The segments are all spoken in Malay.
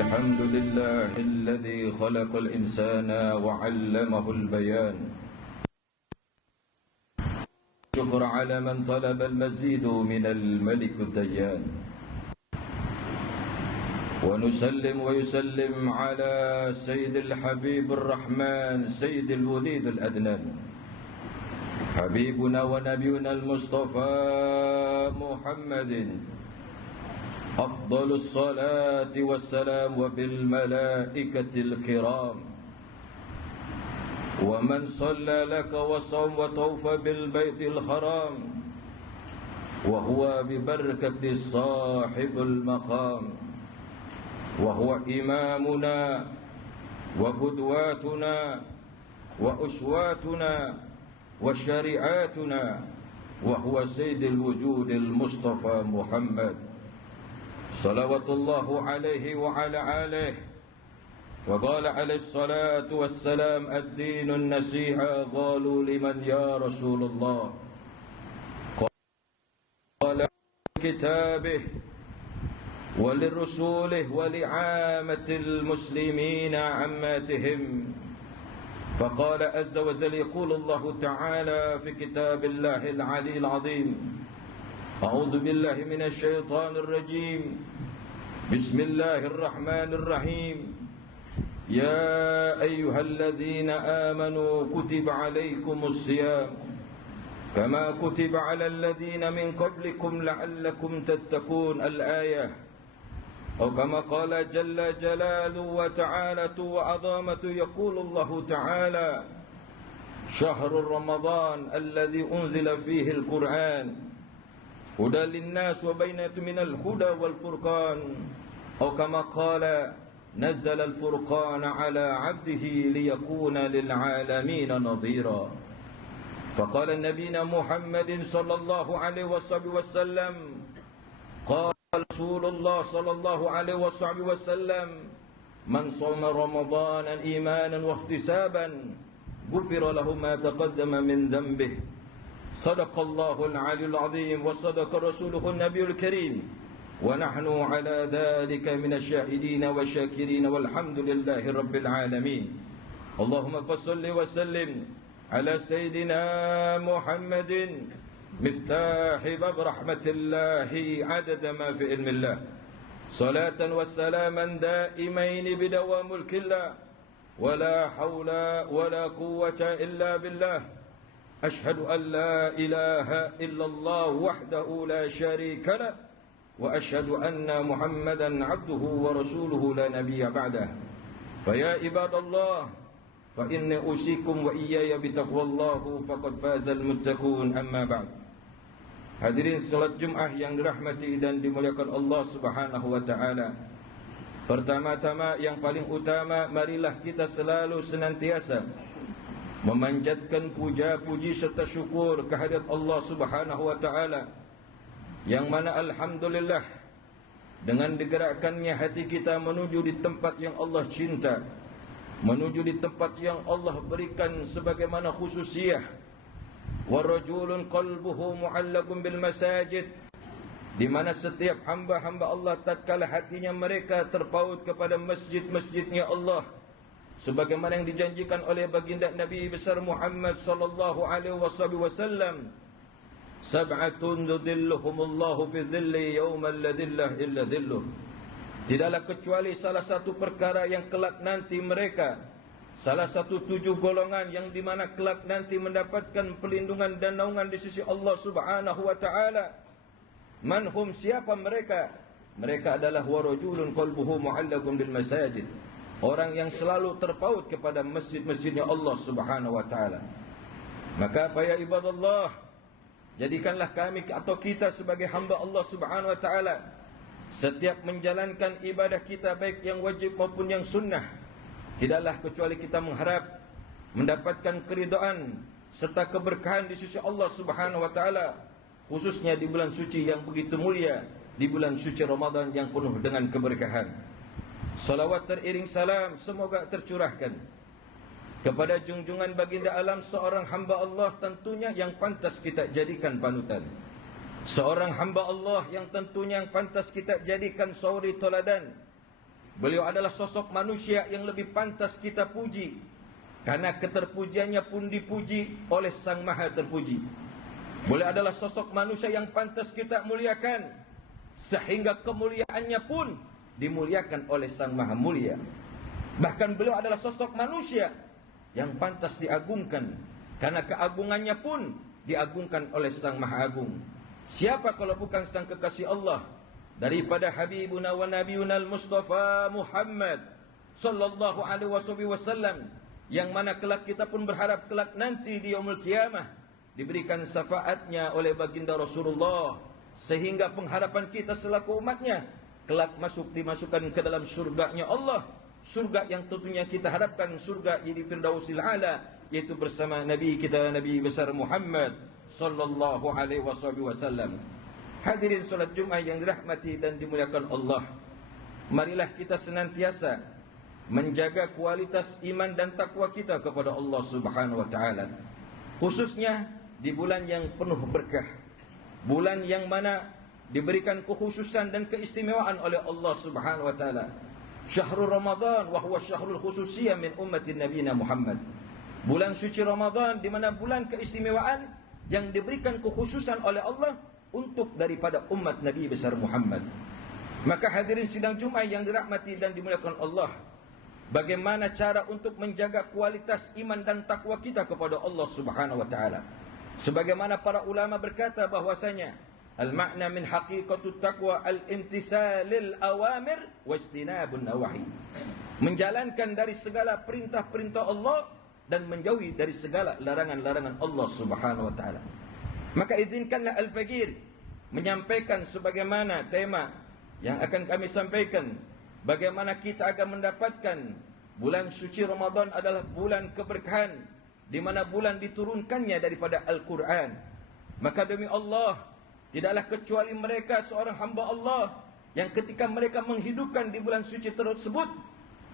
الحمد لله الذي خلق الإنسان وعلمه البيان. شكر على من طلب المزيد من الملك الديان. ونسلم ويسلم على سيد الحبيب الرحمن سيد الوليد الأدنان، حبيبنا ونبينا المصطفى محمد، أفضل الصلاة والسلام وبالملائكة الكرام، ومن صلى لك وصام وطوف بالبيت الحرام، وهو ببركة صاحب المقام، وهو إمامنا وقدواتنا وأسواتنا وشريعاتنا، وهو سيد الوجود المصطفى محمد صلوات الله عليه وعلى آله. فقال عليه الصلاة والسلام: الدين النصيحة. قالوا: لمن يا رسول الله؟ قال: كتابه ولرسوله ولعامة المسلمين عاماتهم. فقال عز وجل: يقول الله تعالى في كتاب الله العلي العظيم: أعوذ بالله من الشيطان الرجيم، بسم الله الرحمن الرحيم، يا أيها الذين آمنوا كتب عليكم الصيام كما كتب على الذين من قبلكم لعلكم تتقون. الآية. أو كما قال جل جلاله وتعالى وعظمته، يقول الله تعالى: شهر رمضان الذي أنزل فيه القرآن هدى للناس وبينات من الهدى والفرقان. أو كما قال: نزل الفرقان على عبده ليكون للعالمين نظيرا. فقال نبينا محمد صلى الله عليه وسلم: قال رسول الله صلى الله عليه وسلم: من صام رمضان إيمانا واحتسابا غفر له ما تقدم من ذنبه. صدق الله العلي العظيم وصدق رسوله النبي الكريم، ونحن على ذلك من الشاهدين والشاكرين، والحمد لله رب العالمين. اللهم فصل وسلم على سيدنا محمد مفتاح باب رحمة الله عدد ما في علم الله، صلاة وسلاما دائمين بدوام ملك الله، ولا حول ولا قوة إلا بالله. أشهد أن لا إله إلا الله وحده لا شريك له، وأشهد أن محمدا عبده ورسوله لا نبي بعده. فيا عباد الله، فإني أوصيكم وإياي بتقوى الله فقد فاز المتقون. أما بعد. Hadirin salat Jumat yang dirahmati dan dimuliakan Allah Subhanahu wa taala. Pertama-tama yang paling utama, marilah kita selalu senantiasa memanjatkan puja-puji serta syukur kehadirat Allah Subhanahu wa taala, yang mana alhamdulillah dengan digerakkannya hati kita menuju di tempat yang Allah cinta, menuju di tempat yang Allah berikan sebagaimana khususiyah. Wa rajulun qalbuhu mu'allaqun bil masajid, di mana setiap hamba-hamba Allah tatkala hatinya mereka terpaut kepada masjid-masjidnya Allah, sebagaimana yang dijanjikan oleh baginda Nabi besar Muhammad sallallahu alaihi wasallam: sab'atun yudhilluhumullahu fi dhilli yawma la dhilla illa dhilluh. Tidaklah kecuali salah satu perkara yang kelak nanti mereka, salah satu 7 golongan yang di mana kelak nanti mendapatkan perlindungan dan naungan di sisi Allah Subhanahu wa taala. Manhum, siapa mereka? Mereka adalah warajulun qalbuhu mu'allaqun bil masajid, orang yang selalu terpaut kepada masjid-masjidnya Allah Subhanahu wa taala. Maka apa ya ibadallah, jadikanlah kami atau kita sebagai hamba Allah Subhanahu wa taala, setiap menjalankan ibadah kita baik yang wajib maupun yang sunnah, tidaklah kecuali kita mengharap mendapatkan keridhaan serta keberkahan di sisi Allah Subhanahu wa taala, khususnya di bulan suci yang begitu mulia, di bulan suci Ramadan yang penuh dengan keberkahan. Salawat teriring salam semoga tercurahkan kepada junjungan baginda alam, seorang hamba Allah tentunya yang pantas kita jadikan panutan, seorang hamba Allah yang tentunya yang pantas kita jadikan suri toladan, Beliau adalah sosok manusia yang lebih pantas kita puji, karena keterpujiannya pun dipuji oleh Sang Maha Terpuji. Beliau adalah sosok manusia yang pantas kita muliakan, sehingga kemuliaannya pun dimuliakan oleh Sang Maha Mulia. Bahkan beliau adalah sosok manusia yang pantas diagungkan, karena keagungannya pun diagungkan oleh Sang Maha Agung. Siapa kalau bukan Sang Kekasih Allah daripada Habibuna wa Nabiyuna al-Mustafa Muhammad sallallahu alaihi wasallam, yang mana kelak kita pun berharap kelak nanti di yaumul qiyamah diberikan syafaatnya oleh baginda Rasulullah, sehingga pengharapan kita selaku umatnya kelak dimasukkan ke dalam surganya Allah, surga yang tentunya kita harapkan surga di Firdausil A'la, yaitu bersama Nabi kita, Nabi besar Muhammad sallallahu alaihi wasallam. Hadirin salat Jumat yang dirahmati dan dimuliakan Allah, marilah kita senantiasa menjaga kualitas iman dan takwa kita kepada Allah Subhanahu wa taala, khususnya di bulan yang penuh berkah, bulan yang mana diberikan kekhususan dan keistimewaan oleh Allah Subhanahu wa taala. Syahrul Ramadan wa huwa syahrul khususiyah min ummati nabiyina Muhammad. Bulan suci Ramadan, di mana bulan keistimewaan yang diberikan kekhususan oleh Allah untuk daripada umat Nabi besar Muhammad. Maka hadirin sidang Jumat yang dirahmati dan dimuliakan Allah, bagaimana cara untuk menjaga kualitas iman dan takwa kita kepada Allah Subhanahu wa taala? Sebagaimana para ulama berkata bahwasanya al-makna min haqiqatut taqwa al-imtisalil awamir wa istinabun nawahi. Menjalankan dari segala perintah-perintah Allah dan menjauhi dari segala larangan-larangan Allah Subhanahu wa taala. Maka izinkanlah Al-Faqir menyampaikan sebagaimana tema yang akan kami sampaikan, bagaimana kita akan mendapatkan bulan suci Ramadan adalah bulan keberkahan, di mana bulan diturunkannya daripada Al-Quran. Maka demi Allah, tidaklah kecuali mereka seorang hamba Allah yang ketika mereka menghidupkan di bulan suci tersebut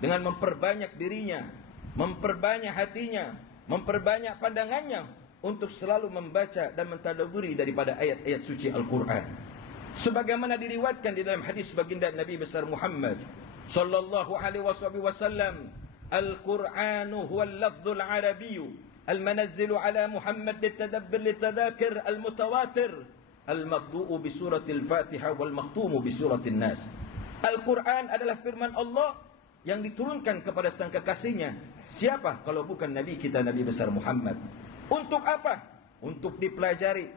dengan memperbanyak dirinya, memperbanyak hatinya, memperbanyak pandangannya untuk selalu membaca dan mentadabburi daripada ayat-ayat suci Al-Quran. Sebagaimana diriwayatkan di dalam hadis baginda Nabi besar Muhammad sallallahu alaihi wasallam, Al-Qur'anu huwa al-lafdhul arabiyyu al-manazzilu ala Muhammad litadabbur litadakir al-mutawatir al-mabdu'u bi suratil Fatihah wal makhtumu bi suratin Nas. Al-Quran adalah firman Allah yang diturunkan kepada sang kekasihnya. Siapa kalau bukan Nabi kita, Nabi besar Muhammad? Untuk apa? Untuk dipelajari.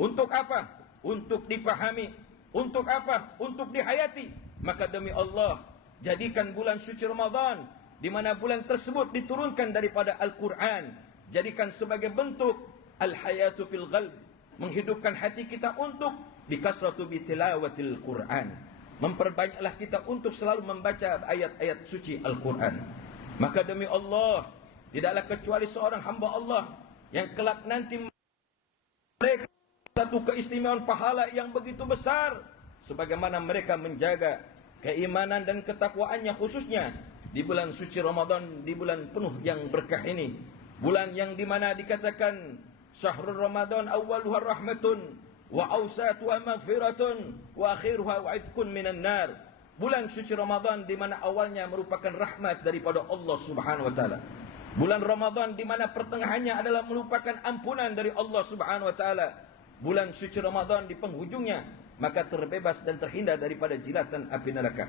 Untuk apa? Untuk dipahami. Untuk apa? Untuk dihayati. Maka demi Allah, jadikan bulan suci Ramadan, di mana bulan tersebut diturunkan daripada Al-Quran, jadikan sebagai bentuk al-hayatu fil qalb, menghidupkan hati kita untuk bikasratu bitilawatil Quran. Memperbanyaklah kita untuk selalu membaca ayat-ayat suci Al-Quran. Maka demi Allah, tidaklah kecuali seorang hamba Allah yang kelak nanti mereka satu keistimewaan pahala yang begitu besar, sebagaimana mereka menjaga keimanan dan ketakwaannya, khususnya di bulan suci Ramadan, di bulan penuh yang berkah ini, bulan yang dimana dikatakan syahrul Ramadan awwaluha rahmatun wa awsatuha maghfiratun wa akhiruha wa'idkun minan nar. Bulan suci Ramadan di mana awalnya merupakan rahmat daripada Allah Subhanahu wa taala. Bulan Ramadan di mana pertengahannya adalah merupakan ampunan dari Allah Subhanahu wa taala. Bulan suci Ramadan di penghujungnya maka terbebas dan terhindar daripada jilatan api neraka.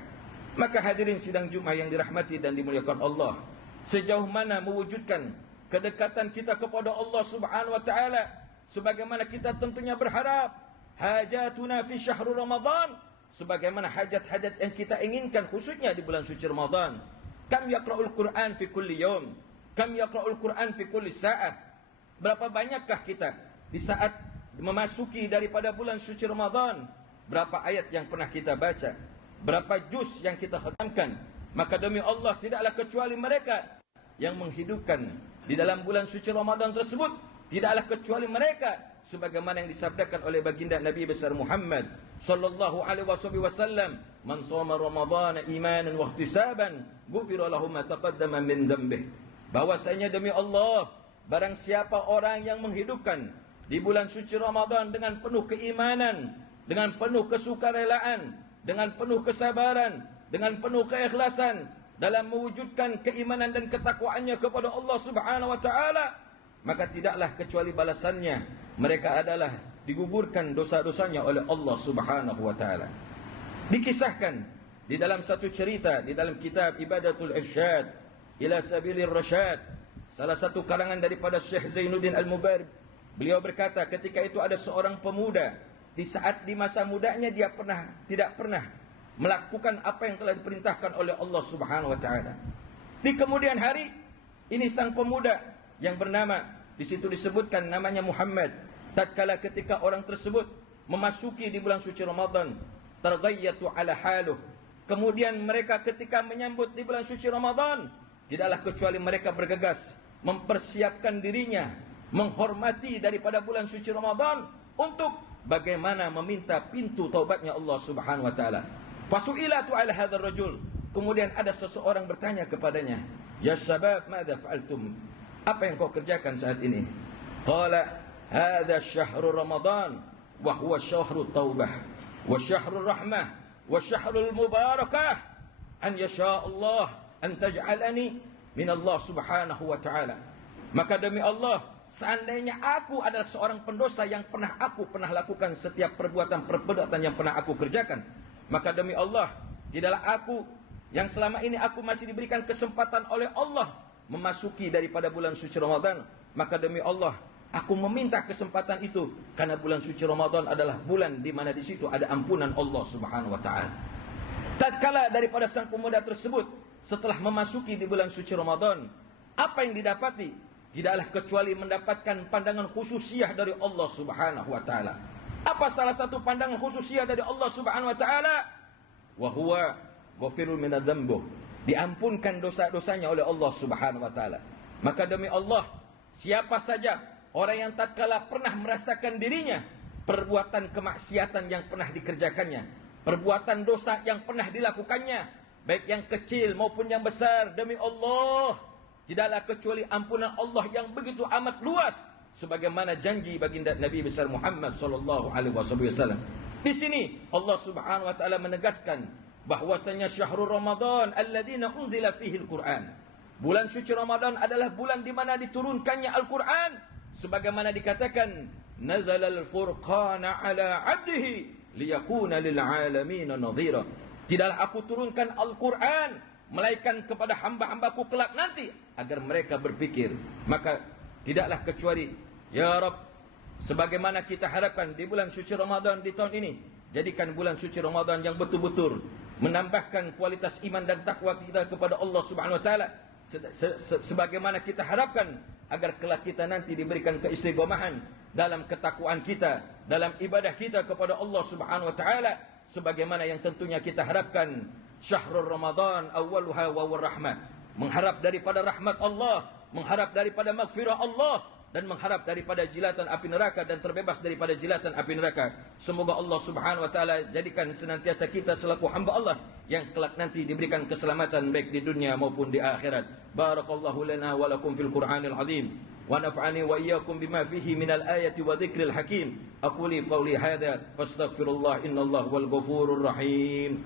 Maka hadirin sidang Jumat yang dirahmati dan dimuliakan Allah, sejauh mana mewujudkan kedekatan kita kepada Allah Subhanahu wa taala, sebagaimana kita tentunya berharap hajatuna fi syahrul Ramadan, sebagaimana hajat-hajat yang kita inginkan khususnya di bulan suci Ramadan. Kam yaqra'ul Quran fi kulli yaum, kam yaqra'ul Quran fi kulli sa'ah. Berapa banyakkah kita di saat memasuki daripada bulan suci Ramadan, berapa ayat yang pernah kita baca, berapa juz yang kita khatamkan. Maka demi Allah, tidaklah kecuali mereka yang menghidupkan di dalam bulan suci Ramadan tersebut, tidaklah kecuali mereka sebagaimana yang disabdakan oleh baginda Nabi besar Muhammad sallallahu alaihi wasallam, man shoma ramadhana imanan wa ihtisaban ghufira lahu ma taqaddama min dhanbihi. Bahwasanya demi Allah, barang siapa orang yang menghidupkan di bulan suci Ramadan dengan penuh keimanan, dengan penuh kesukarelaan, dengan penuh kesabaran, dengan penuh keikhlasan dalam mewujudkan keimanan dan ketakwaannya kepada Allah Subhanahu wa taala, maka tidaklah kecuali balasannya mereka adalah digugurkan dosa-dosanya oleh Allah Subhanahu wa taala. Dikisahkan di dalam satu cerita di dalam kitab Ibadatul Irsyad ila Sabilir Rasyad, salah satu karangan daripada Syekh Zainuddin Al-Mubarak, beliau berkata ketika itu ada seorang pemuda di masa mudanya dia tidak pernah melakukan apa yang telah diperintahkan oleh Allah Subhanahu wa taala. Di kemudian hari ini sang pemuda yang bernama, di situ disebutkan namanya Muhammad, tatkala ketika orang tersebut memasuki di bulan suci Ramadan, targhayyatu ala haluh, kemudian mereka ketika menyambut di bulan suci Ramadan, tidaklah kecuali mereka bergegas mempersiapkan dirinya, menghormati daripada bulan suci Ramadan untuk bagaimana meminta pintu taubatnya Allah Subhanahu wa taala. Fasu'ilatu ala hadzal rajul, kemudian ada seseorang bertanya kepadanya, "Ya syabab, madza fa'altum?" Apa yang kau kerjakan saat ini? Qala, "Hadza syahrul Ramadan wa huwa syahrut taubah wa syahrul rahmah wa syahrul mubarakah an yasha Allah an taj'alani min Allah Subhanahu wa taala." Maka demi Allah, seandainya aku adalah seorang pendosa yang pernah lakukan setiap perbuatan yang pernah aku kerjakan, maka demi Allah, tidaklah aku yang selama ini aku masih diberikan kesempatan oleh Allah memasuki daripada bulan suci Ramadan, maka demi Allah aku meminta kesempatan itu karena bulan suci Ramadan adalah bulan di mana di situ ada ampunan Allah Subhanahu wa taala. Tatkala daripada sang pemuda tersebut setelah memasuki di bulan suci Ramadan, apa yang didapati? Tidaklah kecuali mendapatkan pandangan khususiyah dari Allah Subhanahu wa taala. Apa salah satu pandangan khususiyah dari Allah Subhanahu wa taala? Wa huwa ghafirun minadz-dzambi. Diampunkan dosa-dosanya oleh Allah Subhanahu wa taala. Maka demi Allah, siapa saja orang yang tatkala pernah merasakan dirinya perbuatan kemaksiatan yang pernah dikerjakannya, perbuatan dosa yang pernah dilakukannya, baik yang kecil maupun yang besar, demi Allah, tidaklah kecuali ampunan Allah yang begitu amat luas, sebagaimana janji baginda Nabi besar Muhammad sallallahu alaihi wasallam. Di sini Allah Subhanahu wa taala menegaskan bahwasanya syahrul Ramadan alladzina unzila fihi al-Qur'an. Bulan suci Ramadan adalah bulan di mana diturunkannya Al-Qur'an, sebagaimana dikatakan nazalal furqana ala 'abdihi liyakuna lil 'alamin nadhira. Tidaklah aku turunkan Al-Qur'an melainkan kepada hamba-hambaku kelak nanti agar mereka berpikir. Maka tidaklah kecuali, ya Rabb, sebagaimana kita harapkan di bulan suci Ramadan di tahun ini, jadikan bulan suci Ramadan yang betul-betul menambahkan kualitas iman dan takwa kita kepada Allah Subhanahu wa taala, sebagaimana kita harapkan agar kelak kita nanti diberikan keistiqomahan dalam ketakwaan kita, dalam ibadah kita kepada Allah Subhanahu wa taala, sebagaimana yang tentunya kita harapkan. Syahrul Ramadan awwaluha wa rahmah, mengharap daripada rahmat Allah, mengharap daripada maghfirah Allah, dan mengharap daripada jilatan api neraka dan terbebas daripada jilatan api neraka. Semoga Allah Subhanahu wa taala jadikan senantiasa kita selaku hamba Allah yang kelak nanti diberikan keselamatan baik di dunia maupun di akhirat. Barakallahu lana wa lakum fil Qur'anil azim wa naf'ani wa iyyakum bima fihi minal ayati wa dzikril hakim. Aquli qawli hadza fastaghfirullah innallaha wal ghafurur rahim.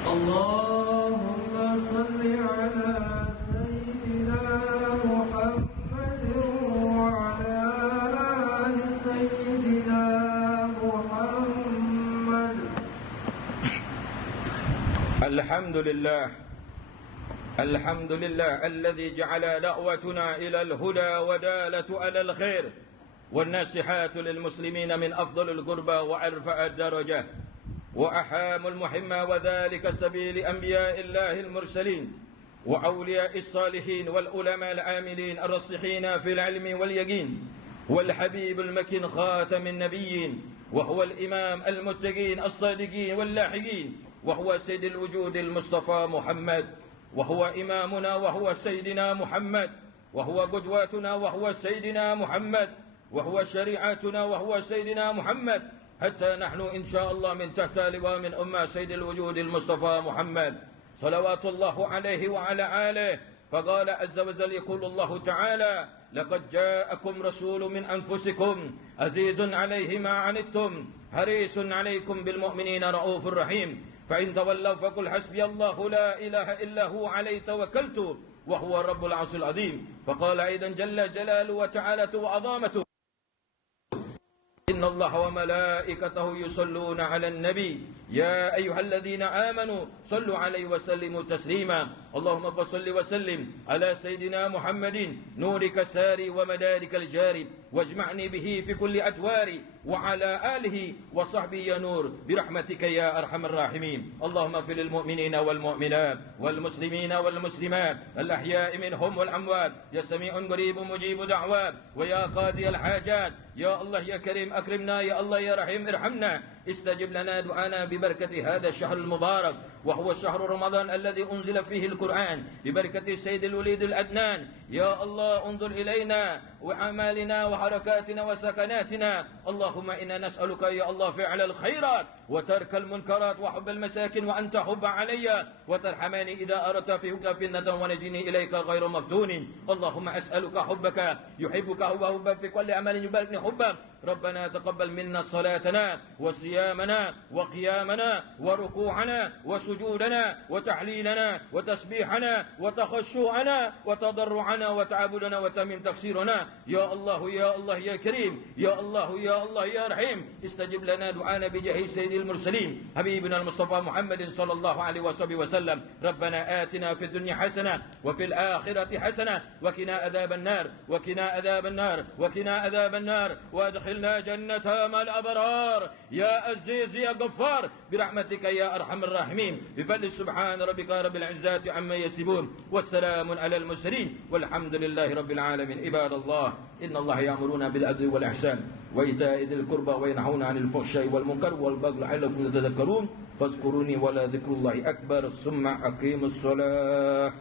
اللهم صل على سيدنا محمد وعلى آل سيدنا محمد. الحمد لله الذي جعل دعوتنا إلى الهدى ودالة على الخير والناصحات للمسلمين من أفضل القربى وأرفع الدرجة وأحام المحمى وذلك سبيل أنبياء الله المرسلين وأولياء الصالحين والعلماء العاملين الراسخين في العلم واليقين والحبيب المكين خاتم النبيين وهو الإمام المتقين الصادقين واللاحقين وهو سيد الوجود المصطفى محمد وهو إمامنا وهو سيدنا محمد وهو قدوتنا وهو سيدنا محمد وهو شريعتنا وهو سيدنا محمد حتى نحن إن شاء الله من تحت لواء من أمة سيد الوجود المصطفى محمد صلوات الله عليه وعلى آله. فقال عز وجل يقول الله تعالى لقد جاءكم رسول من أنفسكم عزيز عليه ما عنتم حريص عليكم بالمؤمنين رؤوف رحيم فإن تولوا فقل حسبي الله لا إله إلا هو عليه توكلت وهو رب العرش العظيم. فقال أيضا جل جلاله وتعالى وعظامته إن الله وملائكته يصلون على النبي يا أيها الذين آمنوا صلوا عليه وسلموا تسليما. اللهم فصل وسلم على سيدنا محمد نورك الساري ومدارك الجاري واجمعني به في كل أدواري وعلى آله وصحبه يا نور برحمتك يا أرحم الراحمين. اللهم اغفر للمؤمنين والمؤمنات والمسلمين والمسلمات الأحياء منهم والأموات يا سميع قريب مجيب دعوات ويا قاضي الحاجات يا الله يا كريم أكرمنا يا الله يا رحيم ارحمنا. استجب لنا دعانا ببركة هذا الشهر المبارك وهو شهر رمضان الذي أنزل فيه القرآن ببركة السيد الوليد الأدنان. يا الله انظر إلينا وأعمالنا وحركاتنا وسكناتنا. اللهم إنا نسألك يا الله فعل الخيرات وترك المنكرات وحب المساكن وأن تحب علي وترحمني إذا أردت فيك فتنة ونجني إليك غير مفتون. اللهم أسألك حبك يحبك هو حبك في كل عمل يباركني حبك. ربنا تقبل منا صلاتنا وصيامنا وقيامنا وركوعنا وسجودنا وتحليلنا وتسبيحنا وتخشوعنا وتضرعنا وتعبدنا وتمم تقصيرنا. يا الله يا الله يا كريم يا الله يا الله يا رحيم استجب لنا دعانا بجاه سيد المرسلين حبيبنا المصطفى محمد صلى الله عليه وسلم. ربنا آتنا في الدنيا حسنة وفي الآخرة حسنة وقنا عذاب النار وقنا عذاب النار وقنا عذاب النار وادخلنا جنة مع الأبرار يا عزيز يا غفار برحمتك يا أرحم الراحمين. بفضل سبحان ربك رب العزة عما يصفون والسلام على المرسلين والحمد لله رب العالمين. عباد الله إن الله يأمرنا بالعدل والإحسان وإيتاء ذي القربى وينهون عن الفحشاء والمنكر والبغي لعلكم تذكرون. فاذكروني ولا ذكر الله أكبر ثم أقيموا الصلاة.